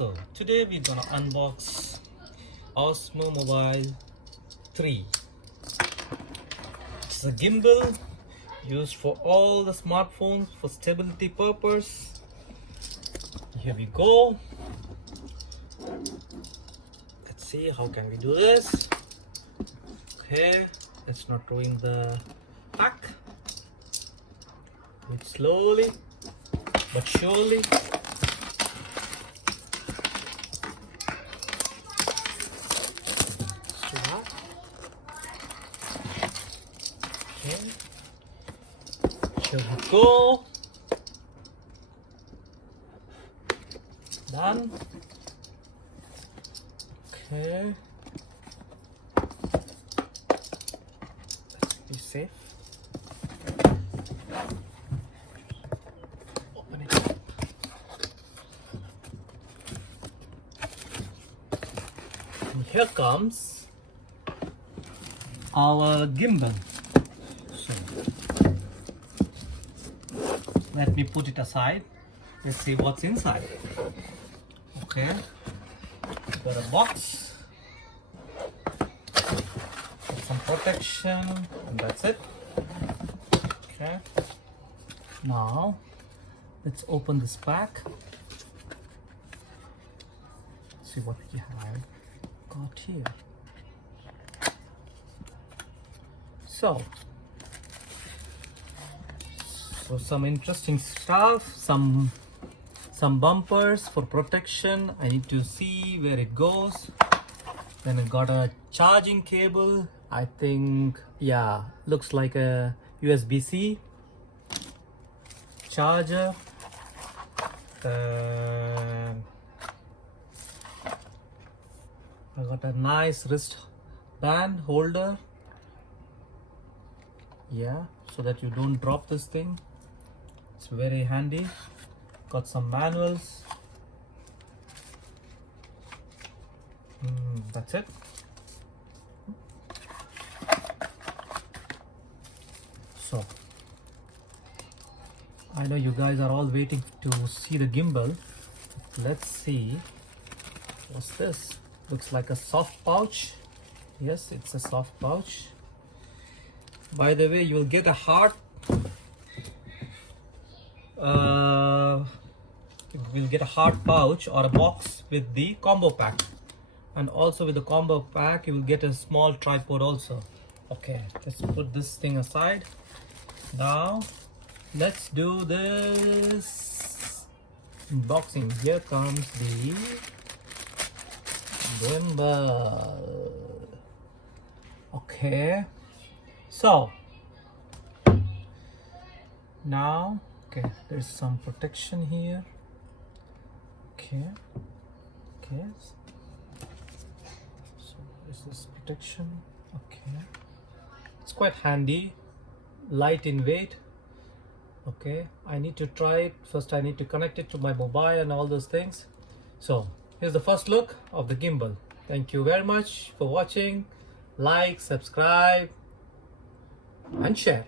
So today we're gonna unbox Osmo Mobile 3. It's a gimbal used for all the smartphones for stability purpose. Here we go. Let's see how can we do this. Okay, let's not ruin the pack. Do it slowly but surely. Okay, here we go. Done. Okay, let's be safe. Open it up. And here comes our gimbal. So let me put it aside. Let's see what's inside. Okay, got a box with some protection, and that's it. Okay, now let's open this pack. See what we have got here. So some interesting stuff, some bumpers for protection. I need to see where it goes. Then I got a charging cable. I think, yeah, looks like a USB-C charger. I got a nice wrist band holder. Yeah, so that you don't drop this thing. It's very handy. Got some manuals. That's it. So I know you guys are all waiting to see the gimbal. Let's see. What's this? Looks like a soft pouch. Yes, it's a soft pouch. By the way, you will get a hard you will get a hard pouch or a box with the combo pack, and also with the combo pack you will get a small tripod also. Okay, let's put this thing aside. Now let's do this unboxing. Here comes the gimbal. Okay, so now, okay, there's some protection here. Okay, so is this protection? Okay, it's quite handy, light in weight. Okay, I need to try it first. I need to connect it to my mobile and all those things. So here's the first look of the gimbal. Thank you very much for watching. Like, subscribe and share.